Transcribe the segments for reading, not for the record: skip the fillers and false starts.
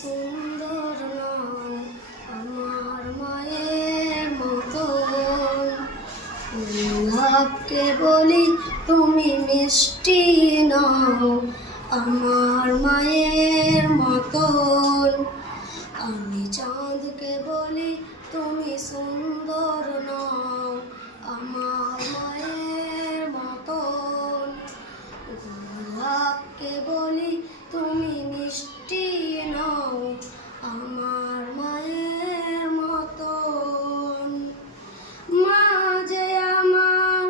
সুন্দর নও আমার মায়ের মতন। গোলাপকে বলি তুমি মিষ্টি নও আমার মায়ের মতন। আমি চাঁদকে বলি তুমি সুন্দর নও আমার মায়ের মতন। গোলাপকে বলি তুমি মিষ্টি নও আমার মায়ের মতন। মা যে আমার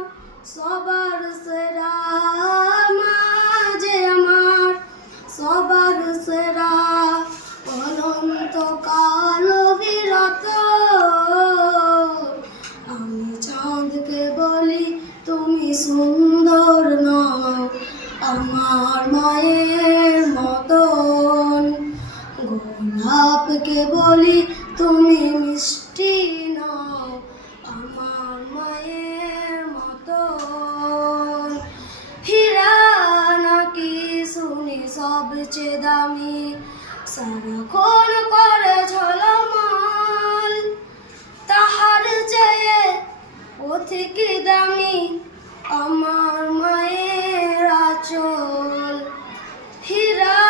সবার সেরা, মা যে আমার সবার সেরা, অনন্তকাল বিরত। আমি চাঁদকে বলি তুমি সুন্দর নও আমার মায়ের মতন। গোলাপকে বলি তুমি মিষ্টি নও আমার মায়ের মতন। হীরা নাকি শুনি সবচেয়ে দামি, সারাক্ষণ করে ঝলমল, তাহার চেয়ে অধিক দামি আমার মায়ের আঁচল। হীরা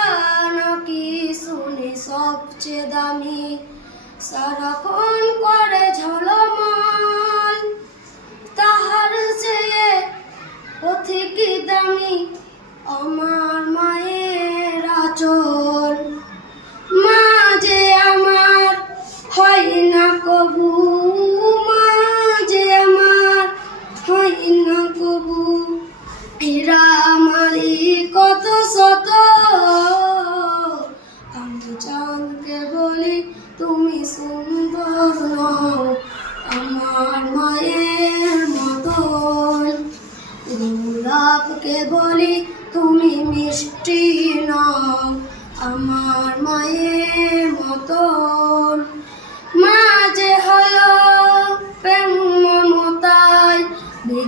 নাকি শুনি সবচেয়ে দামি, সারাক্ষণ করে ঝলমল, তাহার চেয়ে অধিক দামি আমার মায়ের আঁচল। মা যে আমার হয় না কবু, মা যে আমার হয় না কবু, হীরা মালি কত শত। আমি চাঁদকে বলি তুমি সুন্দর নও আমার মায়ের মতন। গোলাপকে বলি তুমি মিষ্টি নও আমার মায়ের মতন।